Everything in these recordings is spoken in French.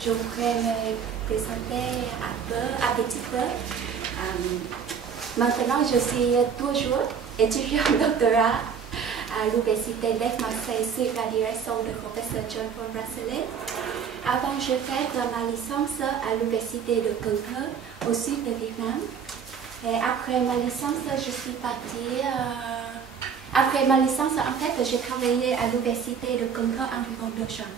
je voudrais me présenter un petit peu. Maintenant, je suis toujours étudiant doctorat à l'Université d'Aix-Marseille sur la direction du professeur John-Paul Brasselet. Avant, je fais ma licence à l'Université de Cần Thơ, au sud de Vietnam. Et après ma licence, je suis partie... Après ma licence, en fait, j'ai travaillé à l'Université de Cần Thơ environ 2 ans.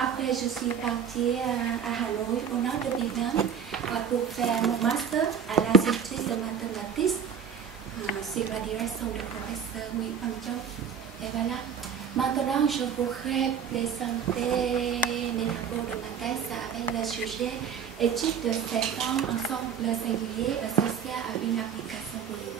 Après, je suis partie à Hanoï, au nord de Vietnam, pour faire mon master à l'Institut de mathématiques sur la direction du professeur Nguyễn Văn Châu. Et voilà. Maintenant, je voudrais présenter mes travaux de ma thèse avec le sujet étude de ces formes ensemble singulier associé à une application polynomiale.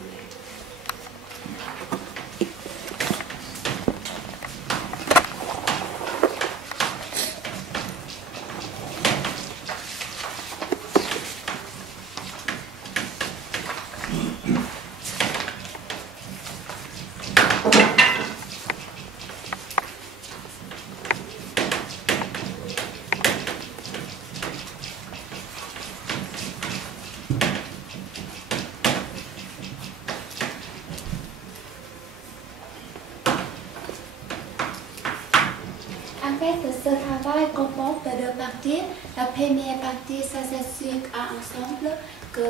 Ce travail comporte 2 parties. La première partie, ça c'est un ensemble que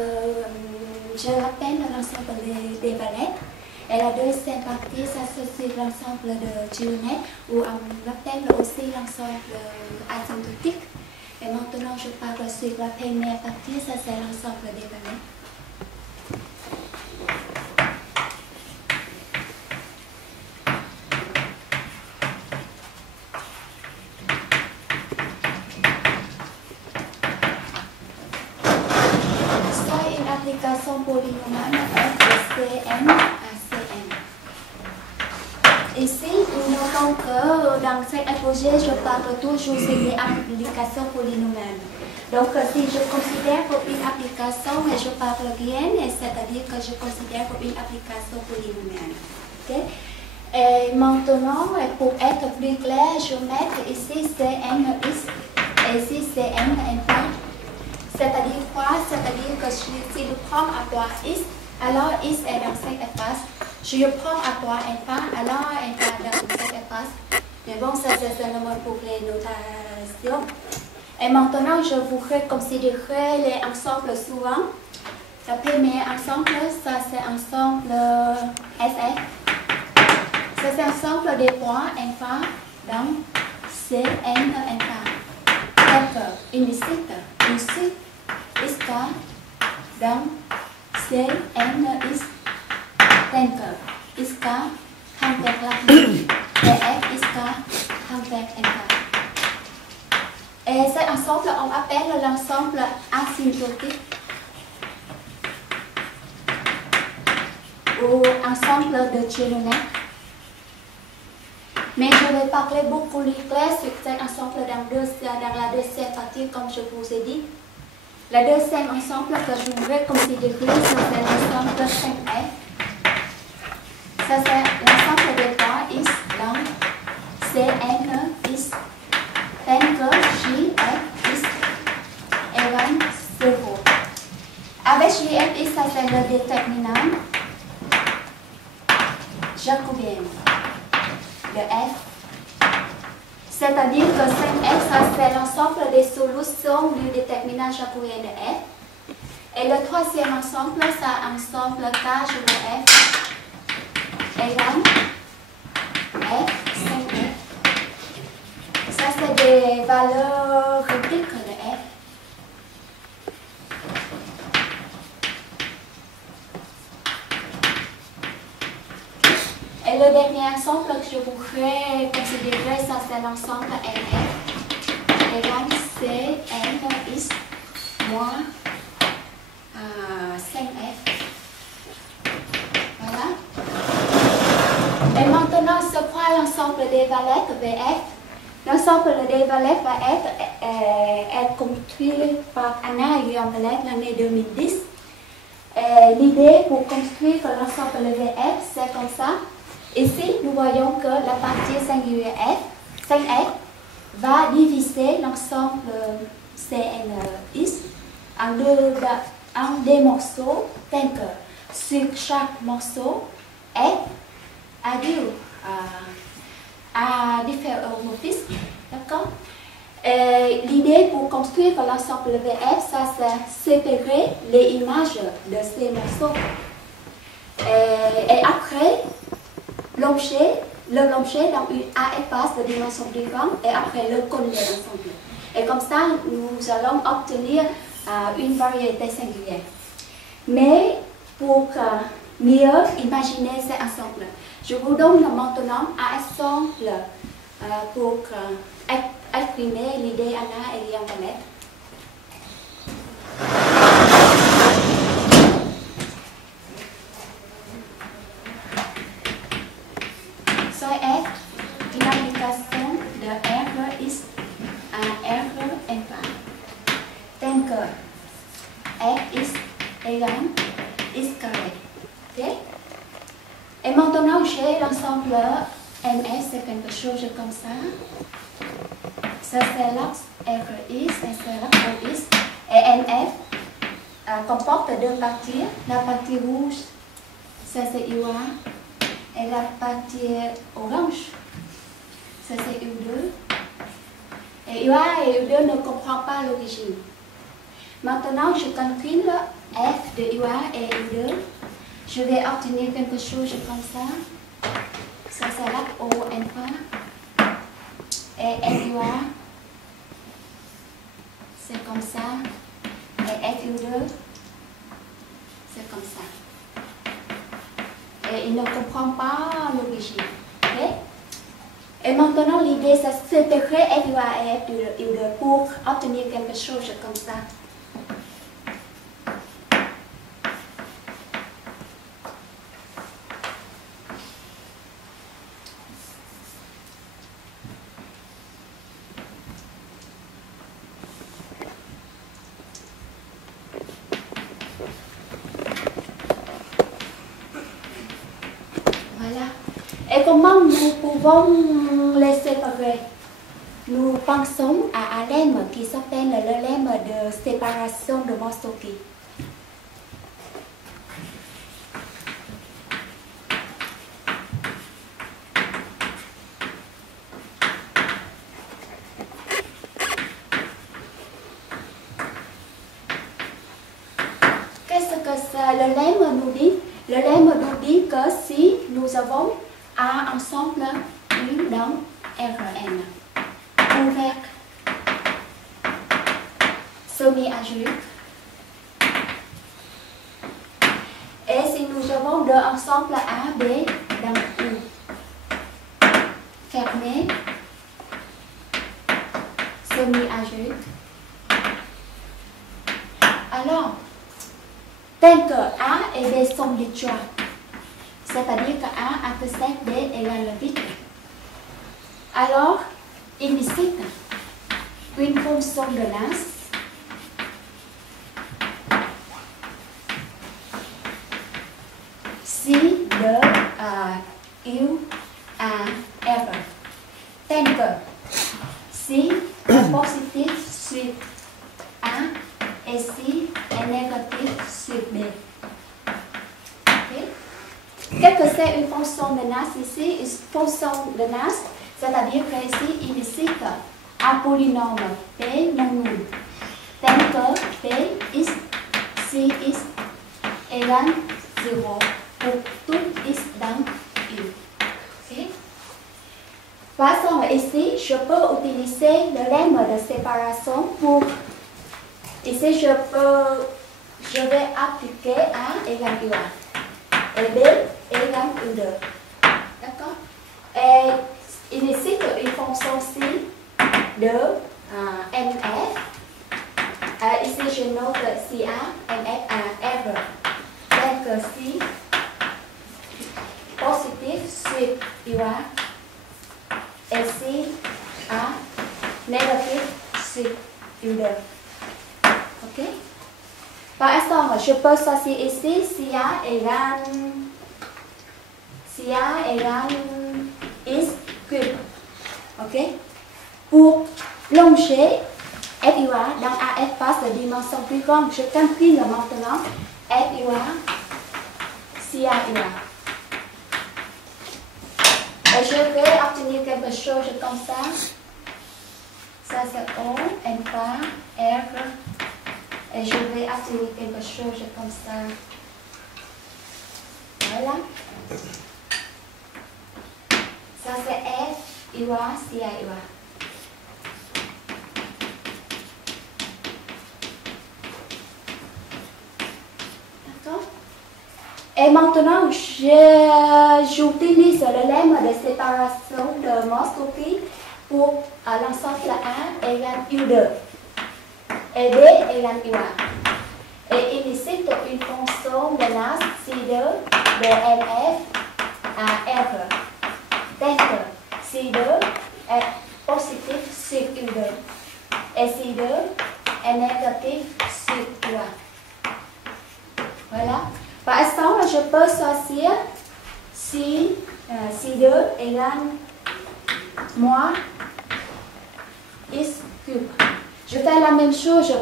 je l'appelle l'ensemble des valets. Et la deuxième partie, ça c'est l'ensemble de géomètres, ou on l'appelle aussi l'ensemble asymptotique. Et maintenant, je parle sur la première partie, ça c'est l'ensemble des valets. Application polynomiale de Cn à Cn. Ici, nous notons que dans cet apogée, je parle toujours des applications polynomiales. Donc, si je considère comme une application et je parle bien, c'est-à-dire que je considère comme une application polynomiale. Okay? Et maintenant, pour être plus clair, je vais mettre ici Cnx et ici Cn n part. C'est-à-dire quoi? C'est-à-dire que si je prends à droite x, alors x est dans cette espace. Si je prends à droite n part, alors n part dans cet espace. Mais bon, ça c'est seulement pour les notations. Et maintenant, je voudrais considérer les ensembles suivants. Le premier ensemble, ça c'est ensemble SF. Ça c'est ensemble des points n part dans Cn n part. Donc, implicite, ici. X dans Cnx tenter X hamper latin et X hamper enter. Et cet ensemble, on appelle l'ensemble asymptotique ou ensemble de géomètres. Mais je vais parler beaucoup plus clair sur cet ensemble dans la deuxième partie, comme je vous ai dit. Le deuxième ensemble que je voudrais considérer, c'est l'ensemble 5F. Ça c'est l'ensemble des points X dans Cn X tel que JF X égale 0. Avec JF X, ça c'est le déterminant jacobien de F. C'est-à-dire que 5F, ça c'est l'ensemble des solutions du déterminant jacobien de F. Et le troisième ensemble, c'est l'ensemble K de F égale F, 5F. Ça c'est des valeurs critiques de F. Et le dernier ensemble que je voudrais considérer, ça c'est l'ensemble NF égale CNX moins 5F. Voilà. Et maintenant, c'est quoi l'ensemble des valeurs VF? L'ensemble des valeurs va être construit par Anna et Guillaume Valette l'année 2010. L'idée pour construire l'ensemble VF, c'est comme ça. Ici, nous voyons que la partie singulière F, 5F, va diviser l'ensemble CNX en des morceaux tels que sur chaque morceau est à différents morphismes. D'accord? L'idée pour construire l'ensemble VF, ça c'est séparer les images de ces morceaux. Et après, l'objet dans une espace de dimension différente et après le coller ensemble. Et comme ça, nous allons obtenir une variété singulière. Mais pour mieux imaginer ces ensembles, je vous donne maintenant un exemple pour exprimer l'idée Anna et Guillaume Canet. Soy F une application de RX à RN tel que Fx égale x carré. Okay? Et maintenant j'ai l'ensemble MS, c'est quelque chose comme ça. Ça c'est l'axe RX et c'est l'axe OX. Et NF comporte deux parties. La partie rouge, ça c'est UA. Et la partie orange, ça c'est U2. Et UA et U2 ne comprennent pas l'origine. Maintenant, je calcule F de UA et U2. Je vais obtenir quelque chose comme ça. Ça c'est l'axe O alpha. Et FUA, c'est comme ça. Et FU2, c'est comme ça. Et il ne comprend pas l'origine. Okay? Et maintenant, l'idée, c'est de séparer FUA et FU2 pour obtenir quelque chose comme ça. Et comment nous pouvons les séparer? Nous pensons à un lemme qui s'appelle le lemme de séparation de Minkowski. Qu'est-ce que le lemme nous dit? Le lemme nous dit que si nous avons un ensemble U dans Rn ouvert semi-algébrique et si nous avons deux ensembles A, B dans U fermé semi-algébrique, alors tel que A et B sont disjoints, c'est-à-dire que A intersecte B égale le vide. Alors, il cite une fonction de Nernst si de U à R tel que si est positif sur A et si est négatif sur B. Qu'est-ce que c'est une fonction de Nernst ici? Une fonction de Nernst, c'est-à-dire qu'ici, il cite un polynôme P non nul, tel que Px, si x égale 0 pour tout x dans U. Okay? Par exemple, ici, je peux utiliser le lemme de séparation pour... Ici, je vais appliquer A égale UA et B égale U2. D'accord? Et il cite une fonction ci de NF. Ici, je note si A, NF à R. Tel que si positif sur UA et si A négatif sur U2. Ok? Par exemple, je peux choisir ici si A égale x cube. Ok? Pour plonger FUA dans un espace de dimension plus grande, je calcule maintenant FUA CA UA. Et je vais obtenir quelque chose comme ça. Ça c'est O, alpha, R. Et je vais obtenir quelque chose comme ça. Voilà. Ça c'est F, UA, CA, UA. D'accord? Et maintenant, j'utilise le lemme de séparation de Morsky pour l'ensemble A égale U2 et B égale UA. Et il existe une fonction de masse C2 de MF à R. Donc, C2 est positif sur U2 et C2 est négatif sur UA. Voilà. Par exemple, je peux choisir si C2 égale moins X cube. Je fais la même chose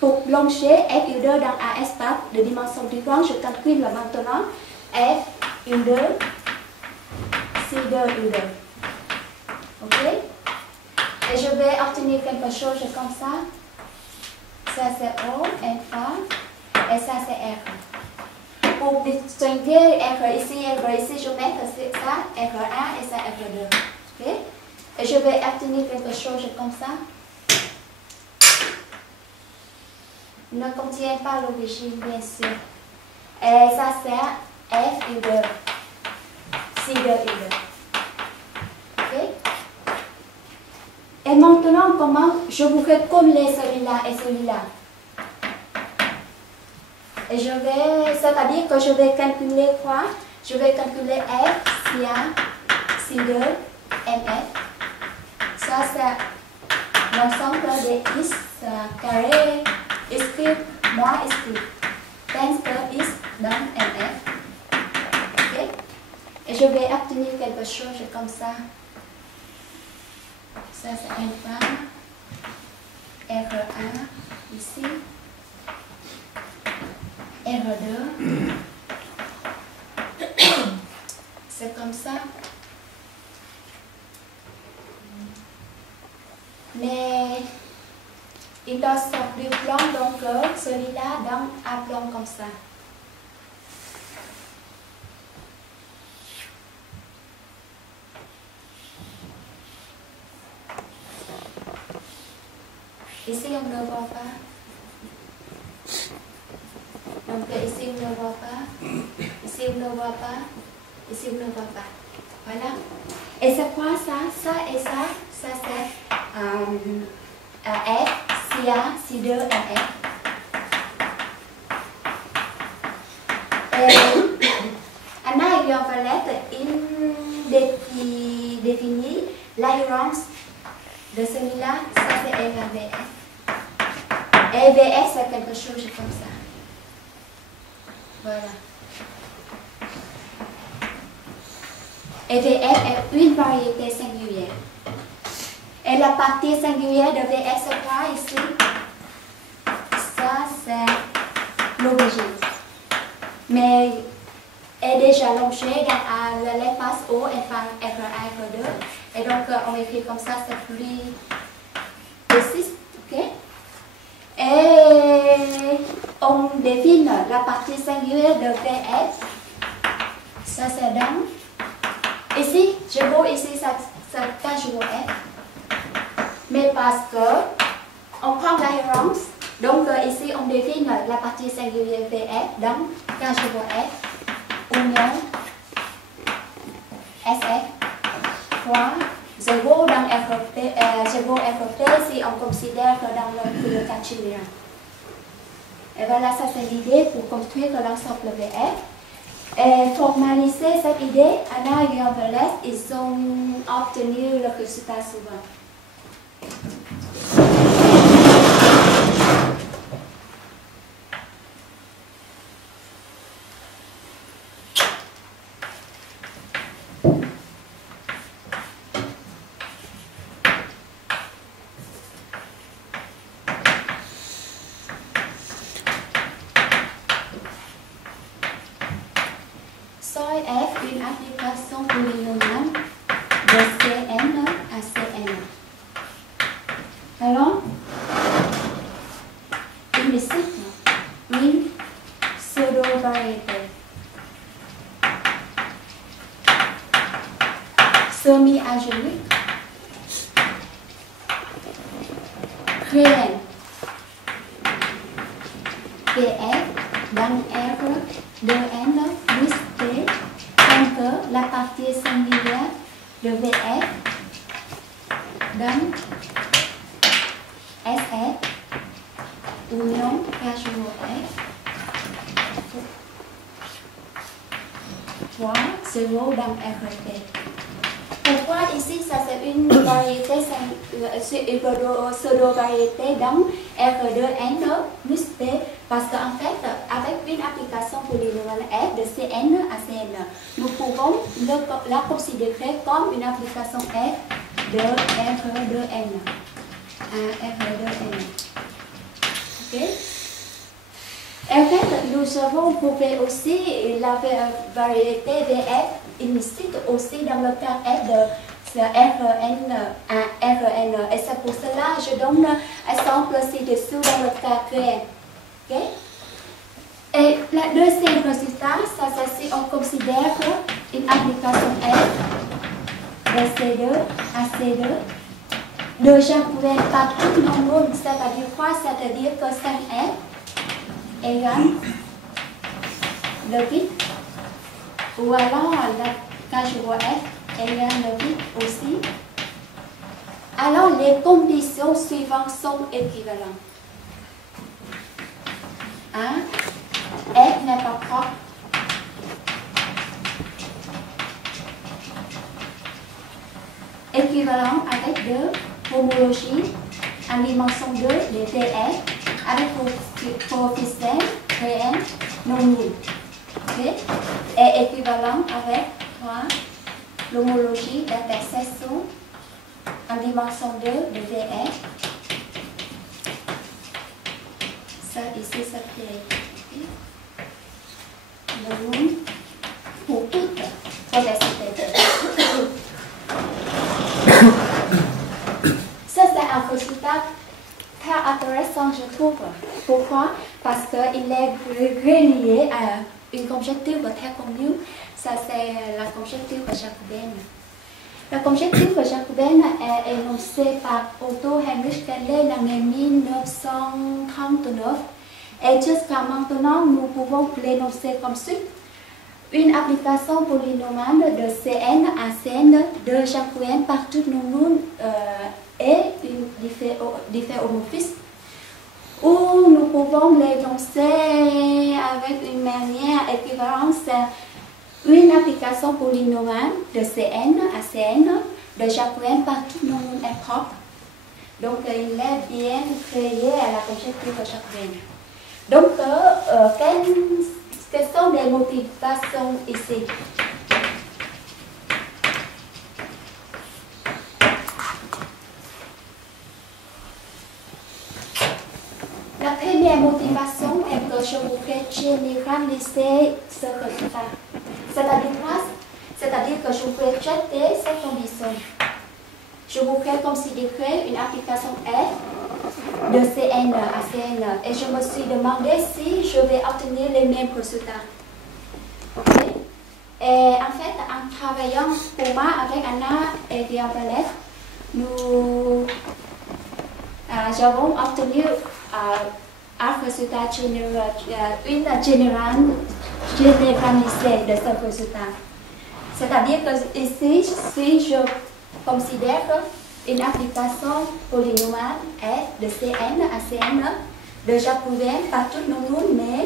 pour plonger FU2 dans un espace de dimension plus grande. Je calcule maintenant FU2, C2, U2. Ok? Et je vais obtenir quelque chose comme ça. Ça c'est O, alpha, et ça c'est R. Pour distinguer R ici, je mets ça R1 et ça R2. Okay? Et je vais obtenir quelque chose comme ça. Ne contient pas l'origine, bien sûr. Et ça c'est F U2, C2 U2. Okay? Et maintenant, comment je voudrais coller celui-là et celui-là. Et je vais, c'est-à-dire que je vais calculer quoi? Je vais calculer F, CA, C2, MF. Ça c'est l'ensemble des X carré, X cube, moins X cube. Thanks to X dans MF. Ok? Et je vais obtenir quelque chose comme ça. Ça c'est alpha, R1 ici. R2, c'est comme ça. Mais il doit sortir du plan, donc celui-là dans un plan comme ça. Ici on ne voit pas. Donc ici on ne voit pas, ici on ne voit pas, ici on ne voit pas. Voilà. Et c'est quoi ça? Ça et ça c'est F, CA, C2 et F. Et un exemple, il définit l'adhérence de celui-là, ça c'est égal VF. Et VF c'est quelque chose comme ça. Voilà. Et VF est une variété singulière. Et la partie singulière de VF c'est quoi ici? Ça c'est l'origine. Mais est déjà longée dans l'espace O, F1, F1, F2. Et donc on écrit comme ça, c'est plus précis. Ok? Et on définit la partie singulière de VF. Ça c'est dans. Ici, je vois ici, ça quand je vois F. Mais parce que on prend l'adhérence, donc ici on définit la partie singulière VF dans quand je vois F, union SF fois 0 dans FP, 0 FP si on considère que dans le cas chilien. Et voilà, ça c'est l'idée pour construire l'ensemble VF. Et formaliser cette idée, Anna et Guillaume, ils ont obtenu le résultat suivant. application polynomiale de Cn à Cn. Alors, implicite, une pseudo-variété semi-algébrique réelle Vf dans R de N plus T tant que la partie singulière de Vf dans SF union H2F fois 0 dans RT. Pourquoi ici ça c'est une variété pseudo-variété dans R2N plus T? Parce qu'en fait, avec une application polynomiale f de Cn à Cn, nous pouvons la considérer comme une application f de R2N à R2N. Ok? En fait, nous avons prouvé aussi la variété Vf implicite aussi dans le cas f de Rn à Rn. Et c'est pour cela que je donne exemple ci-dessous dans le cas réel. Okay? Et le deuxième résultat, ça c'est si on considère une application f de C2 à C2 de Jacobin par tout nombre, c'est-à-dire quoi? C'est-à-dire que 5f égale le vide, ou alors quand je vois f égale le vide aussi, alors les conditions suivantes sont équivalentes. F n'est pas propre. Équivalent avec deux homologies en dimension 2 de TF avec coefficient réel non nul. Okay? Et équivalent avec 3 l'homologie d'intersection en dimension 2 de VF. Ça ici, ça fait non pour toutes les ça c'est un résultat très intéressant, je trouve. Pourquoi? Parce qu'il est relié à une conjecture très connue. Ça c'est la conjecture jacobienne. La conjecture jacobienne est énoncée par Otto Heinrich Cayley dans l'année 1939. Et jusqu'à maintenant, nous pouvons l'énoncer comme suit. Une application polynomiale de Cn à Cn de Jacobin par tout nombre est une difféomorphisme où nous pouvons l'énoncer avec une manière équivalente. Une application polynomiale de Cn à Cn de Jacobin par tout nombre est propre. Donc il est bien créé à la conjecture de Jacobin. Donc, quelles sont les motivations ici? La première motivation est que je voudrais généraliser ce résultat. C'est-à-dire quoi? C'est-à-dire que je voudrais traiter cette condition. Je voudrais considérer une application F de Cn à Cn et je me suis demandé si je vais obtenir les mêmes résultats. Okay? Et en fait, en travaillant pour moi avec Anna et Violet, nous avons obtenu un résultat une généralisée de ce résultat. C'est-à-dire que ici, si je considère une application polynomiale f de Cn à Cn de Jacobin par tout nombre, mais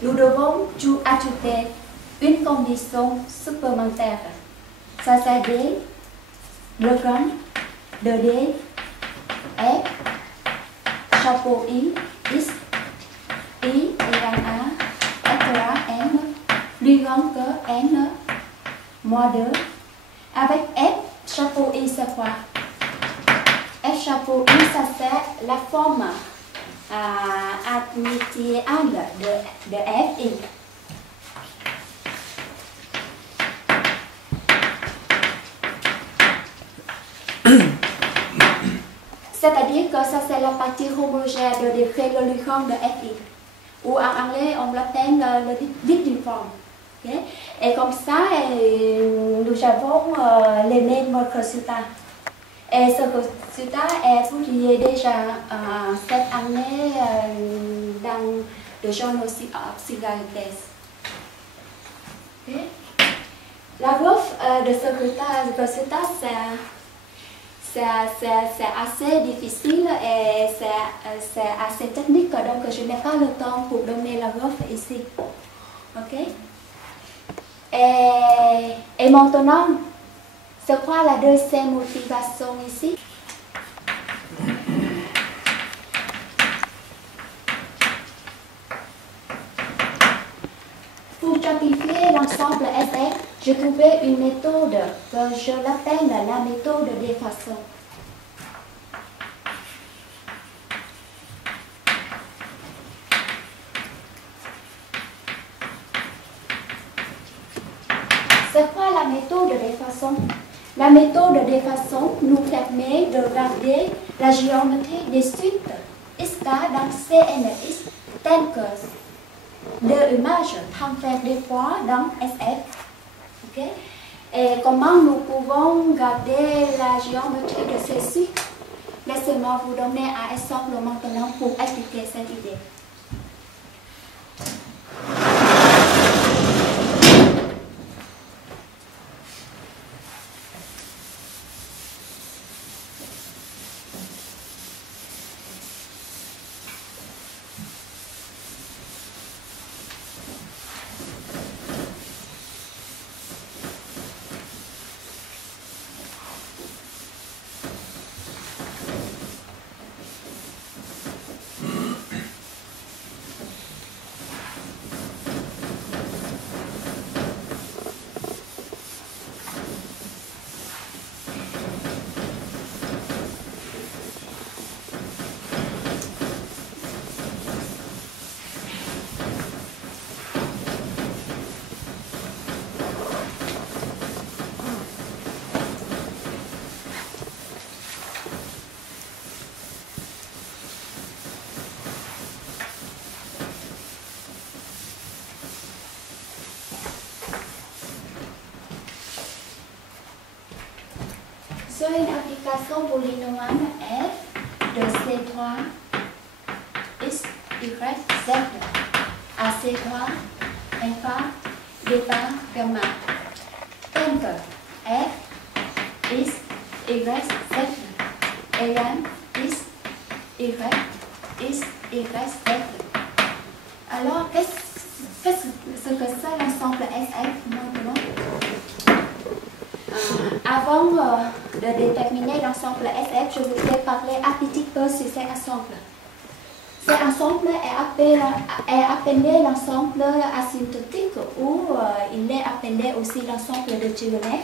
nous devons ajouter une condition supplémentaire. Ça c'est D, le grand de D, F, chapeau I, X, I égale A, etc. N, plus grand que N, moins 2, avec F, chapeau I c'est quoi? F chapeau I, ça c'est la forme admitiale de Fi. C'est-à-dire que ça c'est la partie homogène de décrire le luchon de Fi. Ou en anglais on l'appelle le difforme. Okay? Et comme ça, nous avons les mêmes résultats. Et ce résultat est publié déjà cette année dans le Journal of Cigarities. Okay? La preuve de ce résultat, c'est assez difficile et c'est assez technique, donc je n'ai pas le temps pour donner la preuve ici. Ok? Et maintenant, c'est quoi la deuxième motivation ici? Pour quantifier l'ensemble SF, j'ai trouvé une méthode que je l'appelle la méthode des façons. C'est quoi la méthode des façons? La méthode des façons nous permet de regarder la géométrie des suites XK dans CNX telles que deux images transfèrent des fois dans SF. Okay? Et comment nous pouvons garder la géométrie de ces suites? Laissez-moi vous donner un exemple maintenant pour expliquer cette idée. Sur une application polynomiale f de C3 x, y, z à C3 alpha, bêta, gamma, tel que f, x, y, z égale x, y, x, y, z. Alors, qu'est-ce que c'est l'ensemble SF maintenant? Avant de déterminer l'ensemble SF, je voudrais parler un petit peu sur cet ensemble. Cet ensemble est appelé l'ensemble asymptotique ou il est appelé aussi l'ensemble de Delaunay.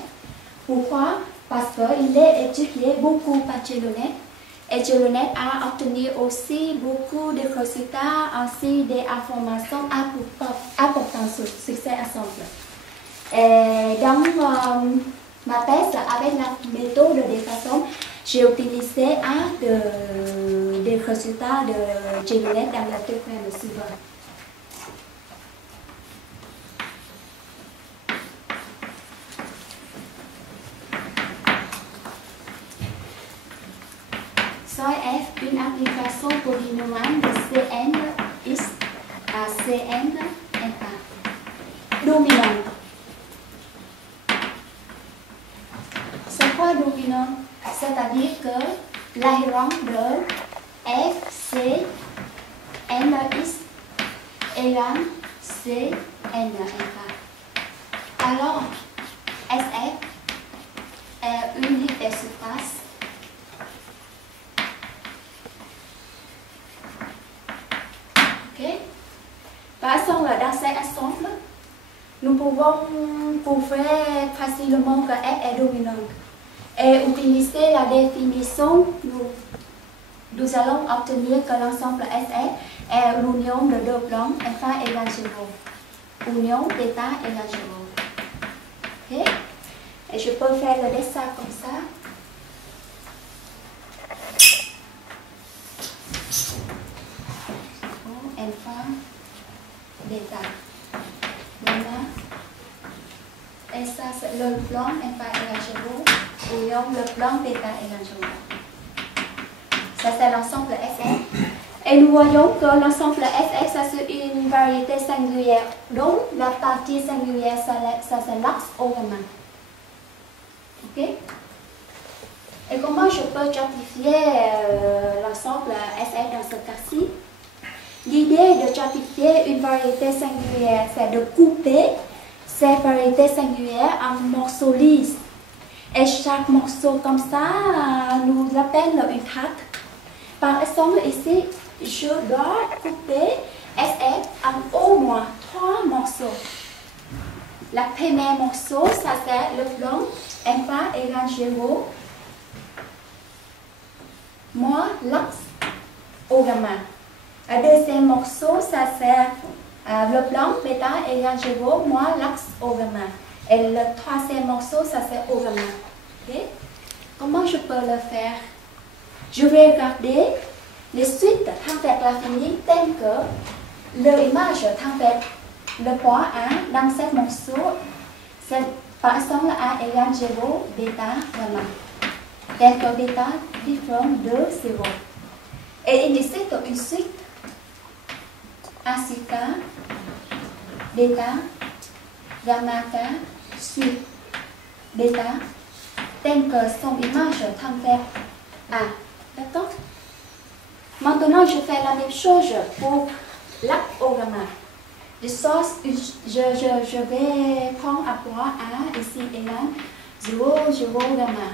Pourquoi? Parce qu'il est étudié beaucoup par Delaunay. Et Delaunay a obtenu aussi beaucoup de résultats ainsi des informations importantes sur cet ensemble. Et dans ma thèse avec la méthode des façons, j'ai utilisé un des résultats de Delaunay dans le théorème suivant. Soy F une application polynomiale de Cn x à Cn alpha. Dominant. C'est quoi dominant? C'est-à-dire que l'aéron de f, c, n, x égale c, n alpha. Alors, SF est une ligne de surface Par exemple, dans cet ensemble, nous pouvons prouver facilement que F est dominant. Et utiliser la définition, nous allons obtenir que l'ensemble SF est l'union de deux plans alpha égale 0. Union bêta égale 0. Okay? Et je peux faire le dessin comme ça. alpha beta. Gamma. Et ça, c'est le plan alpha égale 0. Ou donc le plan beta égale 0. Ça, c'est l'ensemble SF. Et nous voyons que l'ensemble SF, ça c'est une variété singulière. Donc, la partie singulière, ça c'est l'axe au gamma. Ok? Et comment je peux stratifier l'ensemble SF dans ce cas-ci? L'idée de stratifier une variété singulière, c'est de couper ces variétés singulières en morceaux lisses. Et chaque morceau comme ça, nous l'appelle une carte. Par exemple, ici, je dois couper SF en au moins 3 morceaux. Le premier morceau, ça c'est le plan alpha égale 0 moins l'axe au gamma. Le deuxième morceau, ça c'est le plan bêta égale 0 moins l'axe au gamma. Et le troisième morceau, ça c'est au gamma. Okay? Comment je peux le faire? Je vais regarder les suites thang vers l'infini telles que l'image thang vers le point A dans cette morceau. Par exemple, A égale 0, bêta, gamma. Tel que bêta différent de 0. Et il existe une suite A sur K, bêta, gamma K, suite bêta, telle que son image thang vers A. D'accord? Maintenant, je fais la même chose pour l'axe au gamma. De sorte, je vais prendre un point A ici égale 0, 0, gamma.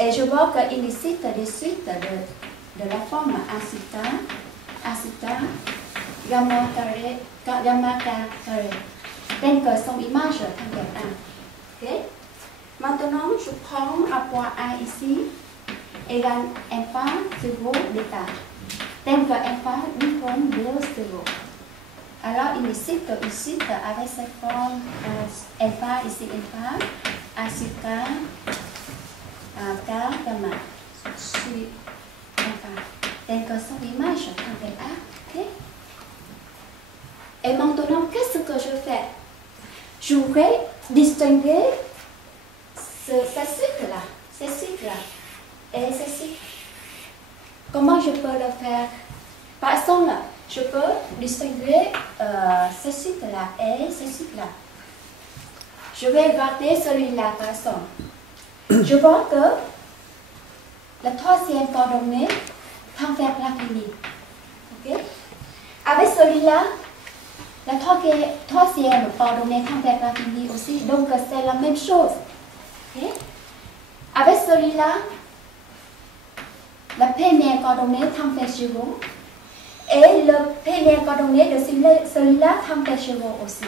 Et je vois qu'il existe des suites de la forme A sur K, gamma carré, gamma K carré. Telle que son image thang vers A. Okay? Maintenant, je prends un point A ici égale alpha 0 bêta. Tel que alpha différent de 0. Alors, il existe une suite avec cette forme alpha ici alpha, A sur K, K gamma, suite alpha. Tel que son image thang vers A. Okay? Et maintenant, qu'est-ce que je fais? Je vais distinguer cette suite-là. Et ceci. Comment je peux le faire? Par exemple, je peux distinguer ce site-là et ce site-là. Je vais regarder celui-là par exemple. Je vois que la troisième coordonnée tend vers l'infini. Okay? Avec celui-là, la troisième coordonnée tend vers l'infini aussi. Donc c'est la même chose. Okay? Avec celui-là, la première coordonnée tend vers 0 et la première coordonnée de celui-là tend vers 0 aussi.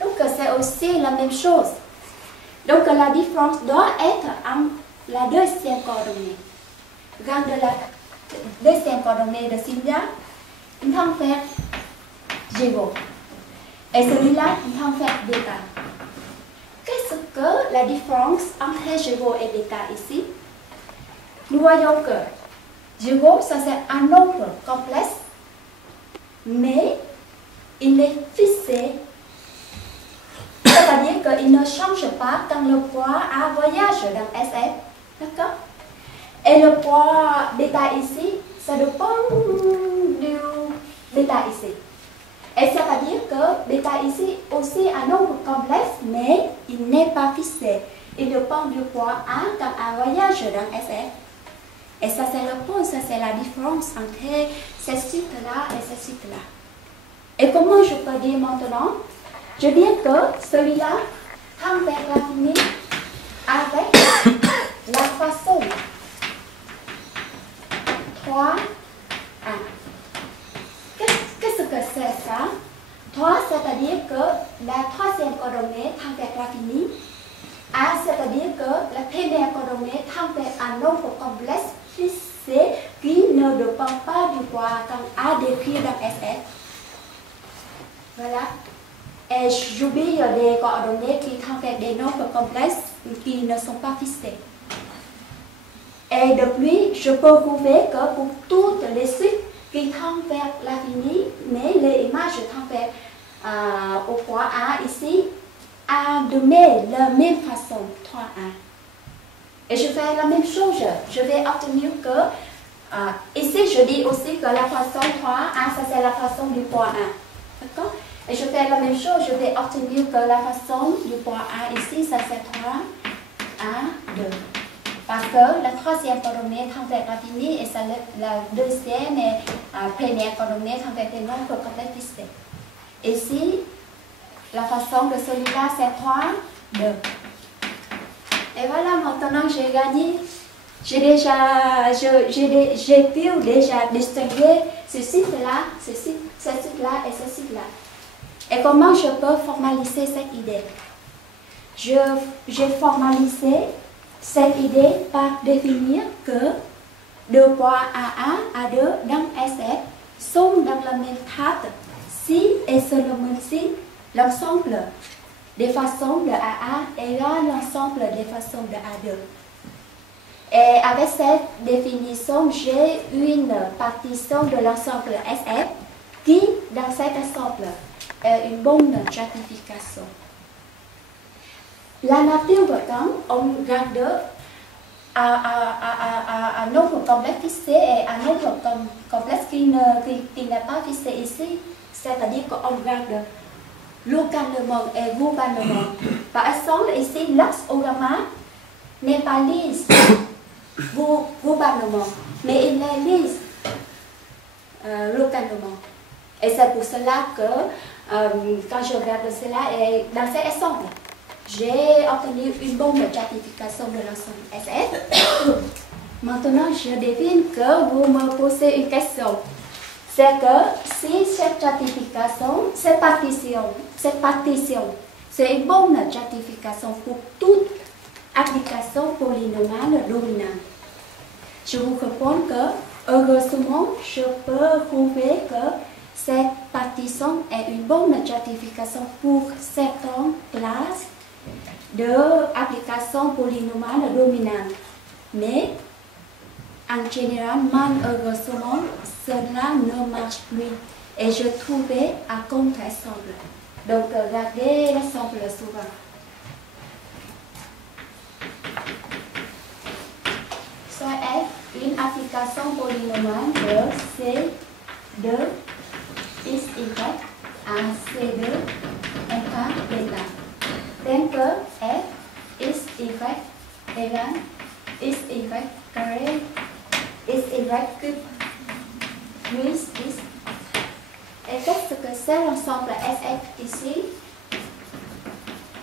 Donc c'est aussi la même chose. Donc la différence doit être entre la deuxième coordonnée. Regarde la deuxième coordonnée de celui-là, il tend vers 0. Et celui-là, il tend vers bêta. Qu'est-ce que la différence entre 0 et bêta ici? Nous voyons que 0, ça c'est un nombre complexe, mais il est fixé. C'est-à-dire qu'il ne change pas quand le point A voyage dans SF. D'accord? Et le point bêta ici, ça dépend du bêta ici. Et c'est-à-dire que bêta ici aussi un nombre complexe, mais il n'est pas fixé. Il dépend du point A quand A voyage dans SF. Et ça c'est le point, ça c'est la différence entre ces suites-là et ces suites-là. Et comment je peux dire maintenant? Je dis que celui-là tend vers l'infini avec la façon 3, 1. Qu'est-ce que c'est ça? 3, c'est-à-dire que la troisième coordonnée tend vers l'infini. A, c'est-à-dire que la première coordonnée tend vers un nombre complexe fixé qui ne dépend pas du point quand A décrit dans SF. Voilà. Et j'oublie des coordonnées qui tendent vers des nombres complexes qui ne sont pas fixés. Et depuis, je peux prouver que pour toutes les suites qui tendent vers l'infini, mais les images transférées au point A ici a donné la même façon 3A. Et je fais la même chose, je vais obtenir que, ici je dis aussi que la façon 3A, ça c'est la façon du point A. D'accord? Et je fais la même chose, je vais obtenir que la façon du point A ici, ça c'est 3A2. Parce que la troisième coordonnée tend vers l'infini et la deuxième et première coordonnée tend vers des nombres complexes fixés. Ici, la façon de celui-là c'est 3, 2. Et voilà, maintenant j'ai gagné. J'ai pu déjà distinguer ce site-là, ce site-là et ce site-là. Et comment je peux formaliser cette idée? J'ai formalisé cette idée par définir que deux points AA, A2 dans SF sont dans la même carte si et seulement si l'ensemble des façons de AA égale l'ensemble des façons de A2. Et avec cette définition, j'ai une partition de l'ensemble SF qui, dans cet ensemble, est une bonne stratification. La nature de temps, on regarde un nombre complexe fixé et un nombre complexe qui n'est pas fixé ici. C'est-à-dire qu'on regarde localement et globalement. Par exemple, ici, l'axe-gamma n'est pas lisse globalement, mais il est lisse localement. Et c'est pour cela que quand je regarde cela, et dans cet exemple, j'ai obtenu une bonne stratification de l'ensemble SF. Maintenant, je devine que vous me posez une question. C'est que si cette stratification, cette partition, c'est une bonne stratification pour toute application polynomiale dominante. Je vous réponds que, heureusement, je peux prouver que cette partition est une bonne stratification pour certaines classes d'applications polynomiales dominantes. Mais, en général, malheureusement, cela ne marche plus. Et je trouvais un contre-exemple. Donc, regardez l'exemple suivant. Soit F, une application polynomiale de C de x, y à C2 alpha bêta. Tel que F, x, y égale x, y carré, x, y cube plus x. Et qu'est-ce que c'est l'ensemble SF ici?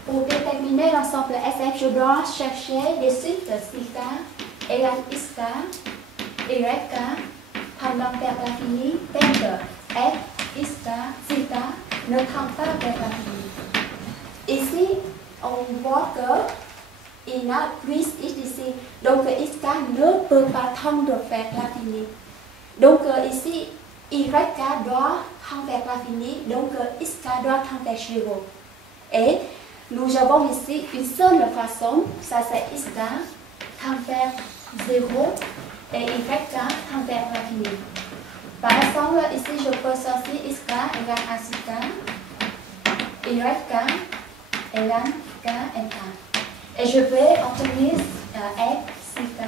Pour déterminer l'ensemble SF, je dois chercher des suites xk égale xk, yk, tendant vers l'infini, tel que f, xk, xk ne tend pas vers l'infini. Ici, on voit que il y a plus x ici, donc xk ne peut pas tendre vers l'infini. Donc ici, yk doit tendre vers l'infini, donc xk doit tendre vers 0. Et nous avons ici une seule façon, ça c'est xk tend vers 0 et yk tend vers l'infini. Par exemple, ici je peux sortir xk égale à xk, yk égale k nk. Et je vais obtenir f xk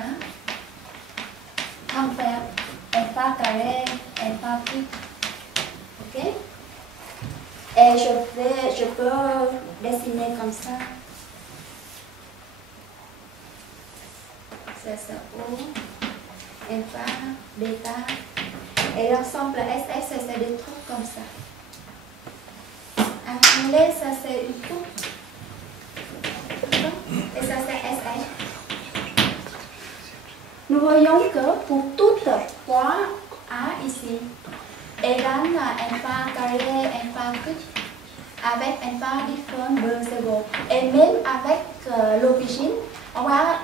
tend vers alpha carré, alpha cube. Ok? Et je peux dessiner comme ça. C'est ça, O, alpha, bêta. Et l'ensemble SF, c'est des trucs comme ça. Attendez, ça c'est une coupe. Et ça c'est SF. Nous voyons que pour toute point A ici, égale à alpha carré, alpha cube, avec alpha différent de 0. Et même avec l'origine, on a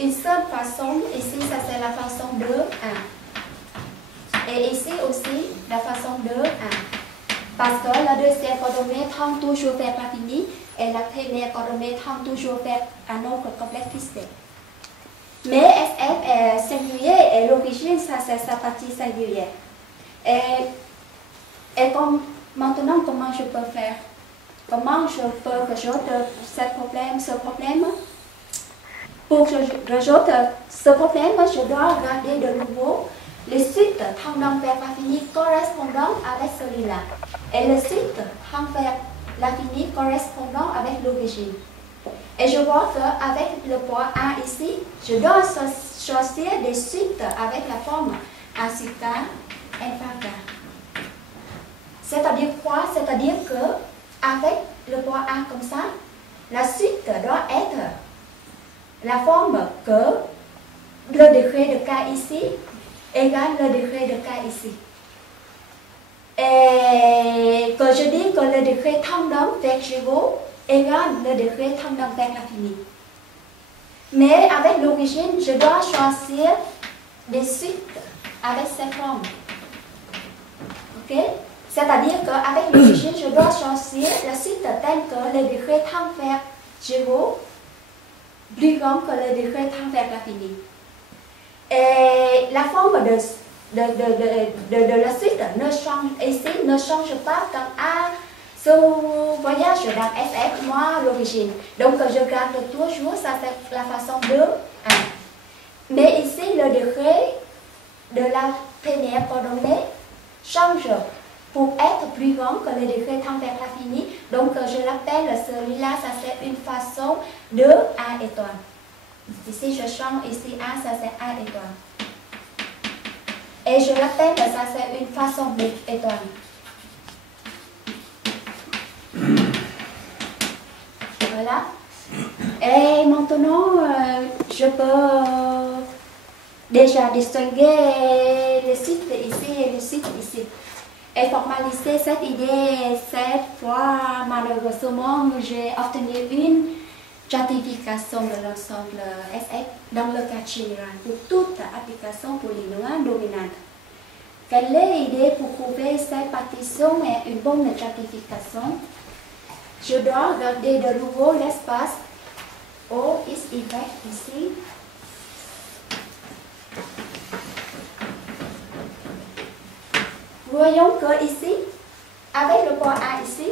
une seule façon, ici ça c'est la façon de 1. Et ici aussi la façon de 1. Parce que la deuxième coordonnée tend toujours vers l'infini et la première coordonnée tend toujours vers un nombre complexe fixé. Mais SF est singulier et l'origine ça c'est sa partie singulière. Et Et comme, maintenant, comment je peux faire? Comment je peux résoudre ce problème? Pour résoudre ce problème, je dois regarder de nouveau les suites tendant vers l'infini correspondant avec celui-là et le suite tendant vers l'infini correspondant avec l'origine. Et je vois qu'avec le point A ici, je dois choisir des suites avec la forme A sur K, N par K. C'est-à-dire quoi? C'est-à-dire que avec le point A comme ça, la suite doit être la forme que le degré de K ici égale le degré de K ici. Et que je dis que le degré tendant vers 0 égale le degré tendant vers l'infini. Mais avec l'origine, je dois choisir des suites avec cette forme. Ok? C'est-à-dire qu'avec l'origine, je dois choisir la suite telle que le degré tend vers 0 plus grand que le degré tend vers l'infini. Et la forme de la suite ne change pas quand A se voyage dans SF moins l'origine. Donc je garde toujours ça, c'est la façon de 1. Mais ici, le degré de la première coordonnée change pour être plus grand que le degré tend vers l'infini. Donc je l'appelle celui-là, ça c'est une façon de A étoile. Ici je change, ici A, ça c'est A étoile. Et je l'appelle, ça c'est une façon B étoile. Voilà. Et maintenant, je peux déjà distinguer le site ici et le site ici. Et formaliser cette idée cette fois, malheureusement, j'ai obtenu une stratification de l'ensemble SF dans le cas général pour toute application polynomiale dominante. Quelle est l'idée pour prouver cette partition est une bonne stratification? Je dois regarder de nouveau l'espace O, X, Y ici. Voyons que ici, avec le point A ici,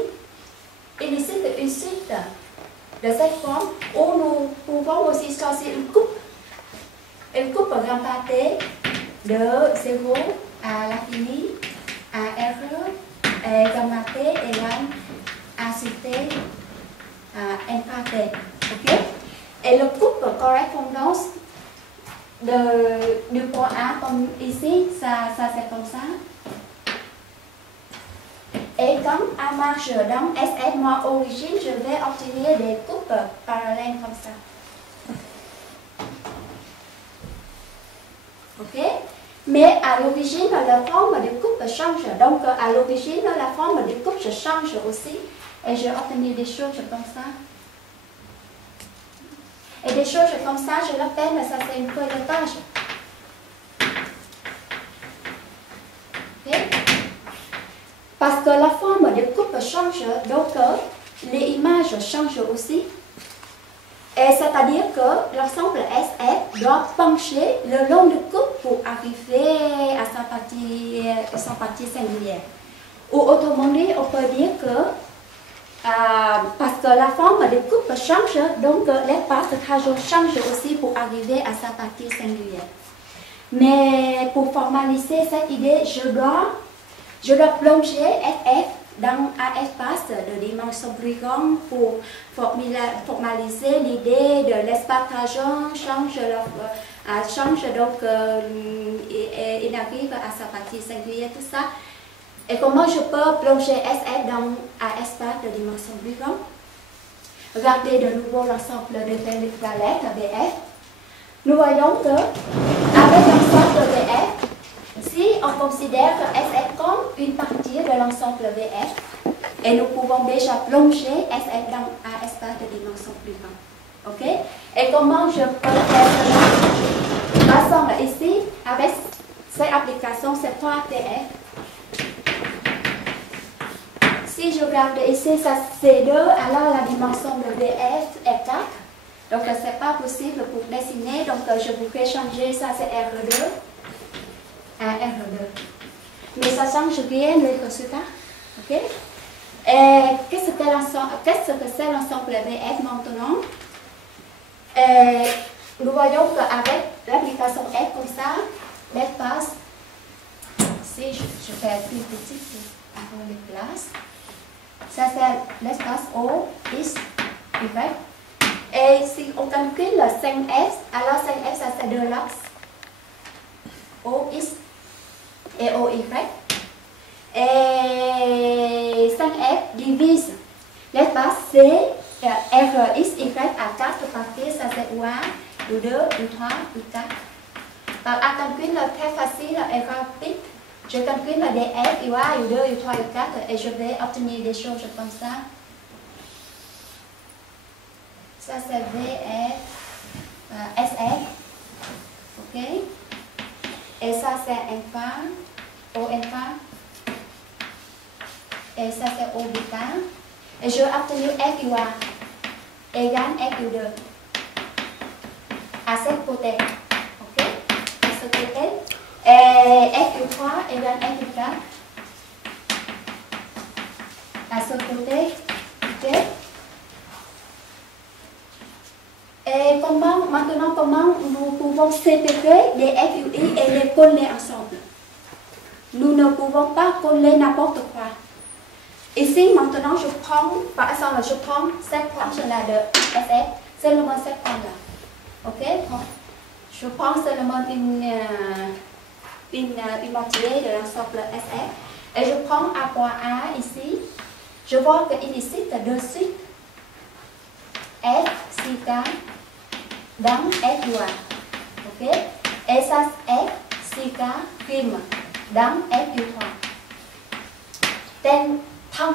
il existe une suite de cette forme où nous pouvons aussi choisir une coupe gamma T de 0 à l'infini, à R, et gamma T égale A sur T à N par T. Okay? Et le coupe correspondance du point A comme ici, ça c'est comme ça. Et quand A marche dans SF moins origine, je vais obtenir des coupes parallèles comme ça. Ok? Mais à l'origine, la forme de coupe change. Donc à l'origine, la forme de coupe change aussi. Et je vais obtenir des choses comme ça. Et des choses comme ça, je l'appelle, ça c'est une feuille de page. Ok? Parce que la forme de coupe change, donc les images changent aussi. Et c'est-à-dire que l'ensemble SF doit pencher le long de coupe pour arriver à sa partie singulière. Ou autrement dit, on peut dire que parce que la forme de coupe change, donc l'espace toujours change aussi pour arriver à sa partie singulière. Mais pour formaliser cette idée, je dois plonger FF dans un espace de dimension plus grande pour formaliser l'idée de l'espace tangent change donc il arrive à sa partie singulière, tout ça. Et comment je peux plonger SF dans un espace de dimension plus grande? Regardez de nouveau l'ensemble de lettres BF. Nous voyons que avec l'ensemble BF, si on considère que SF comme une partie de l'ensemble VF, et nous pouvons déjà plonger SF dans un espace de dimension plus grande. Ok? Et comment je peux faire cela? Passons ici, avec cette application, c'est 3TF. Si je regarde ici, ça c'est 2, alors la dimension de VF est 4. Donc, ce n'est pas possible pour dessiner. Donc, je voudrais changer ça, c'est R2 à R2. Mais ça change bien les résultats. Ok? Et qu'est-ce que c'est l'ensemble VF maintenant? Nous voyons qu'avec l'application F comme ça, l'espace, si je fais plus petit pour avoir les places, ça c'est l'espace O, X, Y. Et si on calcule le 5F, alors 5F ça c'est deux l'axe OX et OY. Et 5F divise l'espace C, RXY à 4 parties, ça c'est U1, U2, U3, U4. Par à calcul très facile et rapide, je calcule le DF, U1, U2, U3, U4 et je vais obtenir des choses comme ça. Ça c'est VF, SF, ok? Et ça c'est infâme, O infâme. Et ça c'est O bêta. Et je vais obtenir FU1 égale FU2 à cette côté. Ok? À ce côté. Et FU3 égale FU4 à ce côté. Ok? Et maintenant, comment nous pouvons séparer les FUI et les coller ensemble? Nous ne pouvons pas coller n'importe quoi. Ici, maintenant, je prends, par exemple, je prends cette branche-là de SF, seulement cette branche-là. Ok? Je prends seulement une moitié de l'ensemble SF. Et je prends à point A ici. Je vois qu'il existe deux suites. F, C, K, dans FU1. Ok? Et ça, F, C, K, prime, dans FU3. Thăng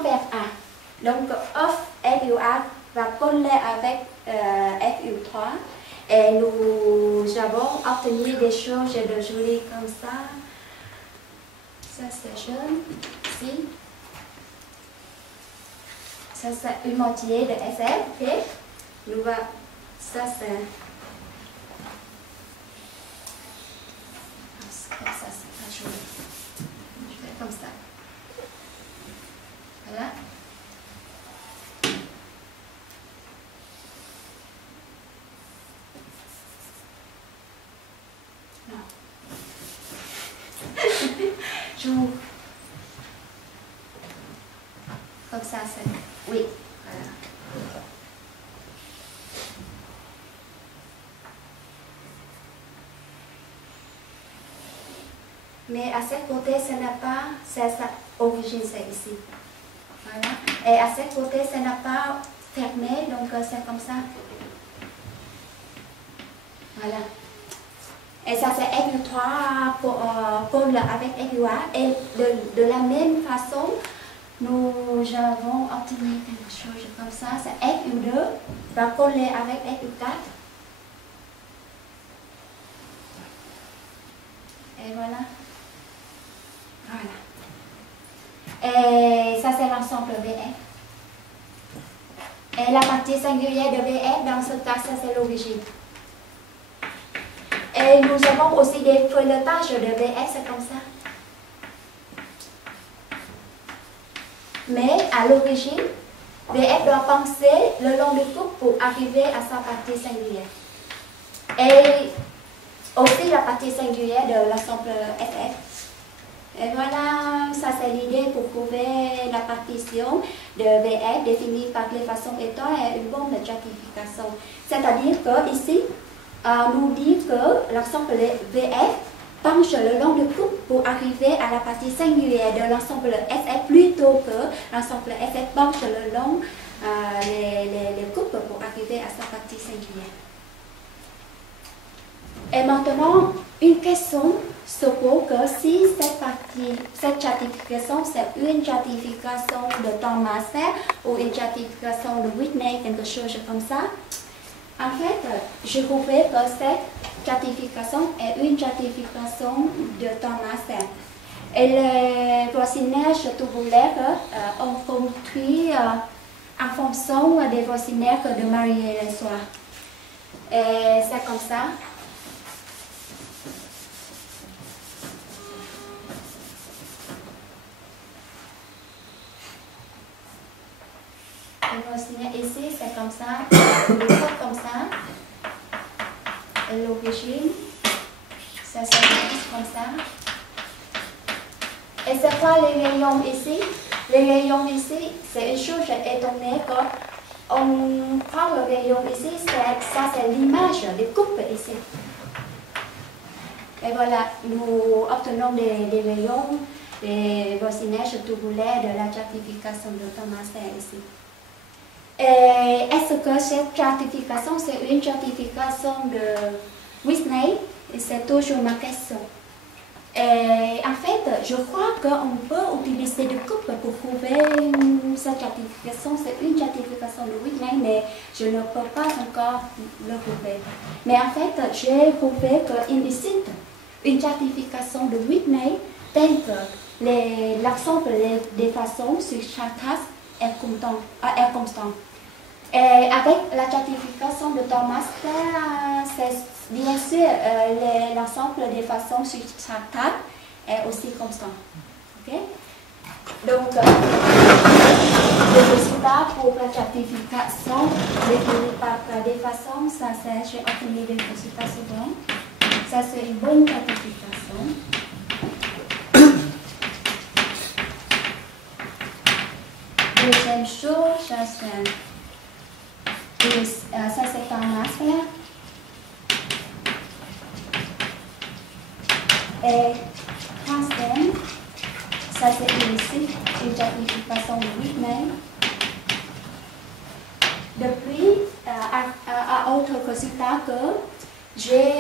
vers A. Donc, off FU1 va coller avec FU3 et nous avons obtenu des choses de jolies comme ça. Ça c'est jaune, ici. Ça c'est une moitié de SF, ok? Nous va, ça c'est... Ça c'est pas joli. Je fais comme ça. Voilà. Non. J'ouvre. Comme ça, c'est... Oui, voilà. Mais à ce côté, ce n'est pas... C'est ça, origine, c'est ici. Voilà. Et à ce côté, ça n'a pas fermé, donc c'est comme ça. Voilà. Et ça, c'est FU3 colle avec FU1. Et de la même façon, nous avons obtenu quelque chose comme ça. C'est FU2 va coller avec FU4. Et voilà. Voilà. Et ça, c'est l'ensemble VF. Et la partie singulière de VF, dans ce cas, ça, c'est l'origine. Et nous avons aussi des feuilletages de VF, c'est comme ça. Mais à l'origine, VF doit penser le long du couple pour arriver à sa partie singulière. Et aussi la partie singulière de l'ensemble FF. Et voilà, ça c'est l'idée pour prouver la partition de VF définie par les façons étant et une bonne stratification. C'est-à-dire que ici, nous dit que l'ensemble VF penche le long du couple pour arriver à la partie singulière de l'ensemble SF plutôt que l'ensemble SF penche le long les couples pour arriver à sa partie singulière. Et maintenant, une question se pose que si cette stratification, c'est une stratification de Thomas ou une stratification de Whitney, quelque chose comme ça. En fait, je trouvais que cette stratification est une stratification de Thomas. Et les voisinages tubulaires ont construit en fonction des voisinages de Marie-Hélène. Et c'est comme ça. L'origine ici, c'est comme ça. Le coupe comme ça. Et l'origine, ça se passe comme ça. Et c'est quoi les rayons ici? Les rayons ici, c'est une chose étonnée qu'on prend le rayon ici, ça c'est l'image des coupes ici. Et voilà, nous obtenons des rayons, des voisinages tubulaires de la stratification de Thomas ici. Et est-ce que cette stratification, c'est une stratification de Whitney? C'est toujours ma question. Et en fait, je crois qu'on peut utiliser des coupes pour prouver cette stratification. C'est une stratification de Whitney, mais je ne peux pas encore le prouver. Mais en fait, j'ai prouvé qu'il existe une stratification de Whitney telle que l'ensemble des façons sur chaque tasse est constant. Et avec la stratification de Thomas, c'est bien sûr l'ensemble des façons sur chaque table est aussi constant. Okay? Donc, le résultat pour la stratification définie par des façons, ça c'est, j'ai obtenu des résultats suivants. Ça c'est une bonne stratification. Deuxième chose, ça c'est Thomas là. Et troisième, ça c'est ici, une stratification de Whitney. Depuis, à autre résultat que j'ai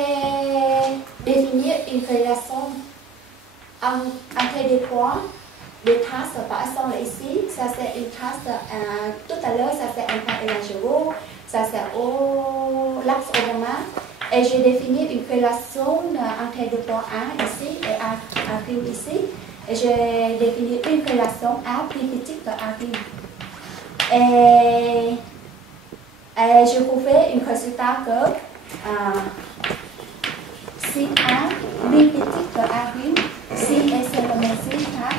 défini une relation entre des points, des traces, par exemple ici, ça c'est une trace, tout à l'heure ça c'est un point élargiro, ça c'est au l'axe Obama. Et j'ai défini une relation entre deux points A ici et A prime ici. Et j'ai défini une relation A plus petite que A prime. Et j'ai prouvé un résultat que si A plus petit que A prime, si et c'est le même résultat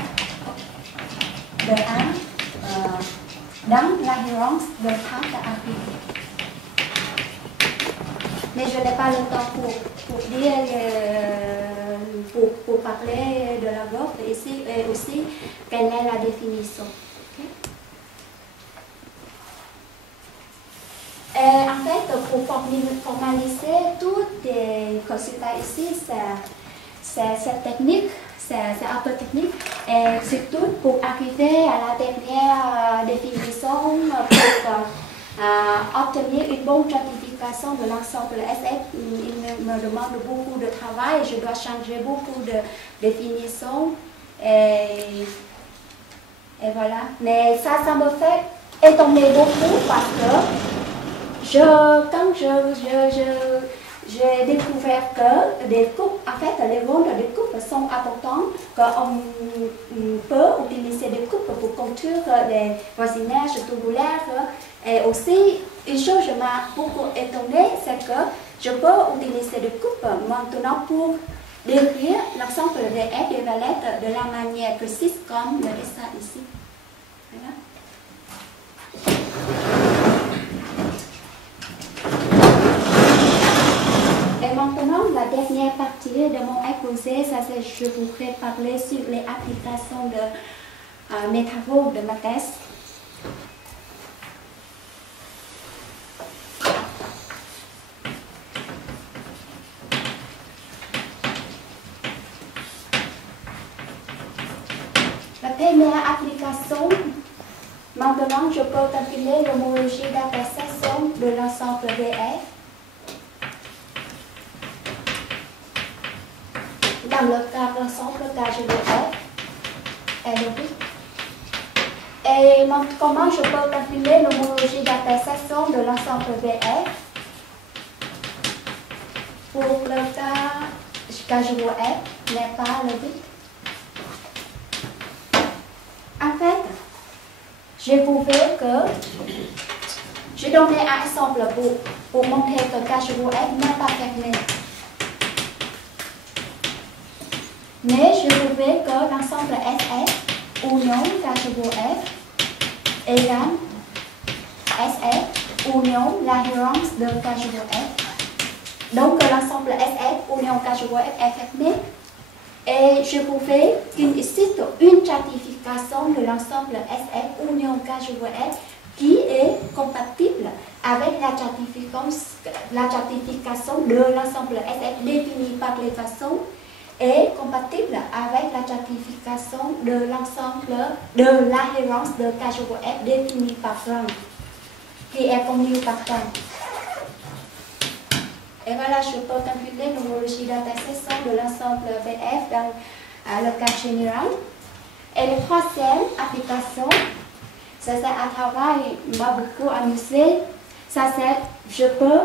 de A dans l'adhérence de trace de A prime. Mais je n'ai pas le temps pour dire, pour parler de la gauche ici et aussi quelle est la définition. Okay? Et en fait, pour formaliser tous les résultats ici, c'est technique, c'est un peu technique, et surtout pour arriver à la dernière définition, pour obtenir une bonne stratification de l'ensemble SF, il me demande beaucoup de travail, je dois changer beaucoup de définitions et voilà. Mais ça me fait étonner beaucoup parce que quand j'ai découvert que des coupes, en fait les rondes des coupes sont importantes, qu'on peut utiliser des coupes pour construire les voisinages tubulaires. Et aussi, une chose qui m'a beaucoup étonnée, c'est que je peux utiliser des coupes maintenant pour décrire l'ensemble des F des valettes de la manière précise comme le dessin ici. Voilà. Et maintenant, la dernière partie de mon exposé, ça c'est je voudrais parler sur les applications de mes travaux de ma thèse. La première application, maintenant je peux calculer l'homologie d'intersection de l'ensemble VF. Dans le cas de l'ensemble KGVF est logique. Et comment je peux calculer l'homologie d'intersection de l'ensemble VF pour le cas KGVF n'est pas logique. En fait, j'ai prouvé que j'ai donné un exemple pour montrer que KGVF n'est pas fermé. Mais je trouvais que l'ensemble SF ou non KGVF égale SF union l'adhérence de KJF. Donc l'ensemble SF union KJF est fermé. Et je pouvais qu'il existe une stratification de l'ensemble SF union KJF qui est compatible avec la stratification de l'ensemble SF définie par les façons et compatible avec la stratification de l'ensemble de l'adhérence de KJF définie par Franck, qui est connue par Franck. Et voilà, je peux calculer l'homologie d'intersection de l'ensemble BF dans le cas général. Et la troisième application, ça c'est un travail qui m'a beaucoup amusé. Ça c'est, je peux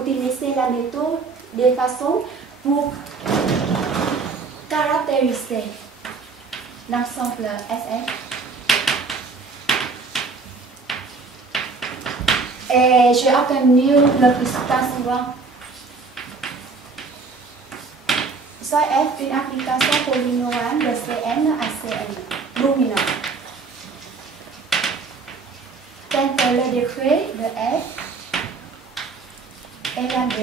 utiliser la méthode de façon pour caractériser l'ensemble SF. Et j'ai obtenu le résultat suivant. Soit F une application polynomiale de Cn à Cn dominant. Tel que le décret de F est la D.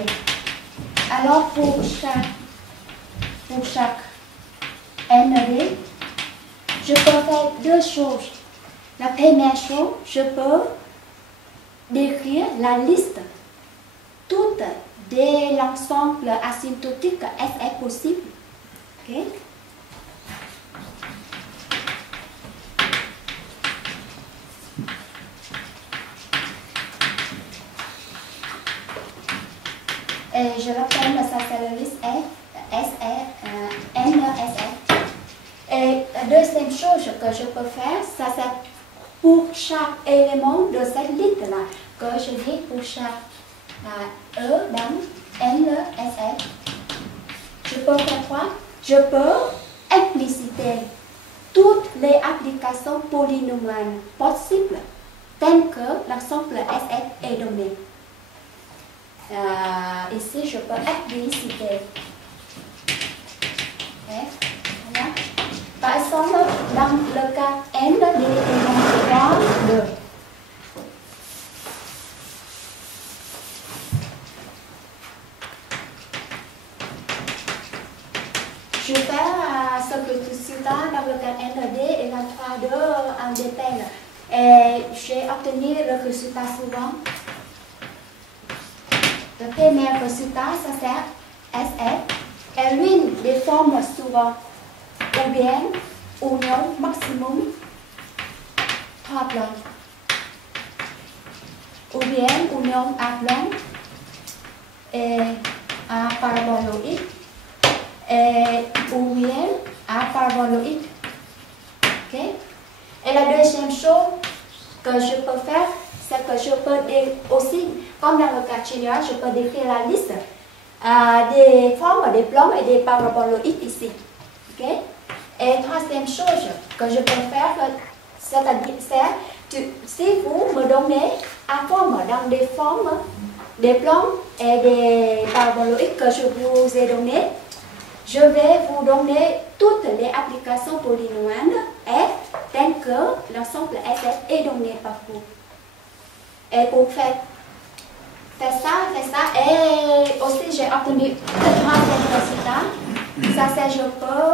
Alors pour chaque ND, je peux faire deux choses. La première chose, je peux décrire la liste toute de l'ensemble asymptotique F est possible. Okay. Et je l'appelle ça c'est la liste F, N, S, F. Et la deuxième chose que je peux faire, ça c'est pour chaque élément de cette liste-là, que je dis pour chaque E dans N, S, F. Je peux faire quoi? Je peux expliciter toutes les applications polynomiales possibles telles que l'ensemble SF est donné. Ici, je peux expliciter. Okay. Voilà. Par exemple, dans le cas N, D est dans 2. Je vais faire ce résultat dans le cas ND et la 3 de en dépend. Et j'ai obtenu le résultat suivant. Le premier résultat, ça c'est SF est l'une des formes suivantes. Ou bien union maximum 3 plans. Ou bien union à plan et à paraboloïde. Ou bien à paraboloïde. Okay. Et la deuxième chose que je peux faire, c'est que je peux aussi, comme dans le cas général, je peux décrire la liste des formes, des plans et des paraboloïdes ici. Okay. Et troisième chose que je peux faire, c'est si vous me donnez une forme dans des formes, des plans et des paraboloïdes que je vous ai donné, je vais vous donner toutes les applications polynomiales F telles que l'ensemble SF est donné par vous. Et pour faire ça, et aussi j'ai obtenu le troisième résultat. Ça c'est je peux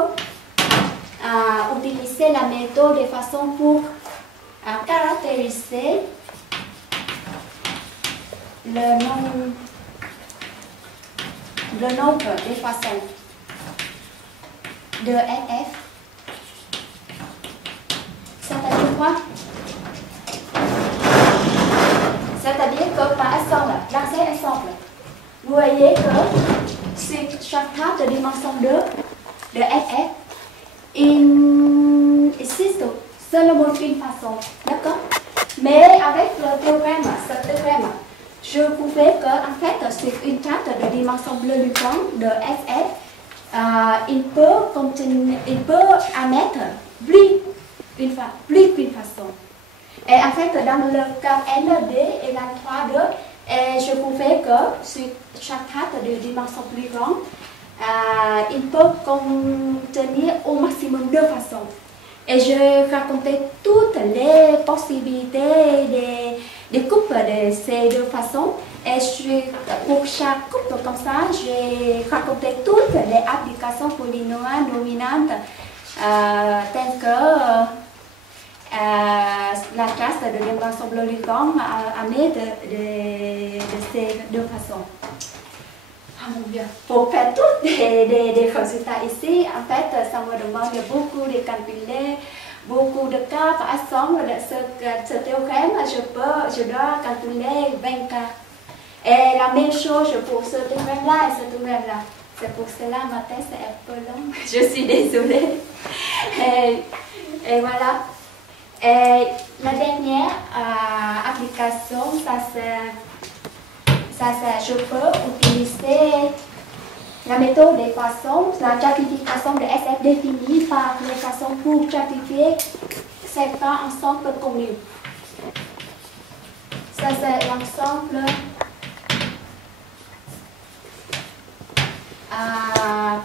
utiliser la méthode de façon pour caractériser le nombre de façons de FF. C'est-à-dire quoi? C'est-à-dire que par exemple, dans cet exemple, vous voyez que sur chaque table de dimension 2 de FF, il existe seulement une façon. D'accord? Mais avec le théorème, ce théorème, je pouvais que, en fait, sur une table de dimension bleue luisant de FF, il peut émettre plus qu'une façon. Et en fait, dans le cas ND et la 3D, je pouvais que sur chaque table de dimension plus grande, il peut contenir au maximum deux façons. Et je racontais toutes les possibilités découpe de ces deux façons. Et pour chaque coupe comme ça, j'ai raconté toutes les applications polynomiales dominantes telles que la classe de l'ensemble licorne amenée de ces deux façons. Ah mon Dieu, pour faire tous des résultats ici, en fait, ça me demande beaucoup de calculer, beaucoup de cas. Par exemple, ce théorème, je dois calculer 20 cas. Et la même chose pour ce théorème-là et ce théorème-là. C'est pour cela ma thèse est un peu longue. Je suis désolée. Et voilà. Et la dernière application, je peux utiliser la méthode d'équation, la stratification de SF définie par l'équation pour stratifier ces cas ensemble connus. Ça, c'est l'ensemble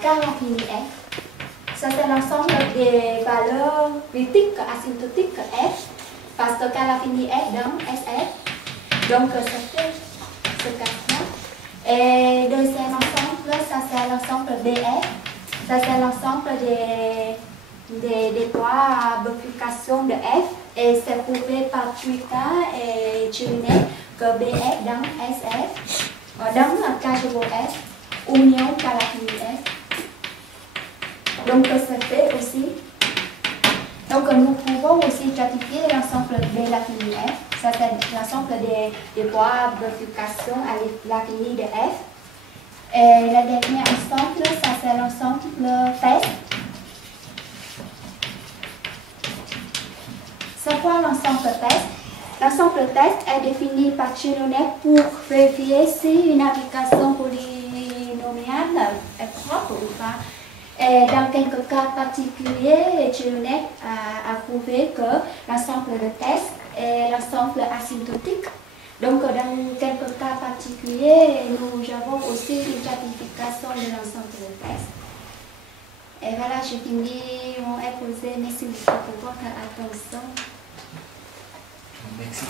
K à l'infini F. Ça, c'est l'ensemble des valeurs critiques asymptotiques F, parce que K à l'infini F dans SF. Donc, ça fait ce cas-là. Et deuxième ensemble, ça c'est l'ensemble DF. Ça c'est l'ensemble des trois bifurcations de F. Et c'est prouvé par Twitter et Chirinet que BF dans SF, dans KGOF, union K à l'infini F. Donc ça fait aussi. Donc nous pouvons aussi stratifier l'ensemble de l'infini F. Ça c'est l'ensemble des trois bifurcations à l'infini de F. Et le dernier ensemble, ça c'est l'ensemble test. C'est quoi l'ensemble test? L'ensemble test est défini par Chirinet pour vérifier si une application polynomiale est propre ou pas. Et dans quelques cas particuliers, Chirinet a prouvé que l'ensemble de test est l'ensemble asymptotique. Donc, dans quelques cas particuliers, nous avons aussi une stratification de l'ensemble de test. Et voilà, je finis mon exposé. Merci beaucoup pour votre attention. Merci.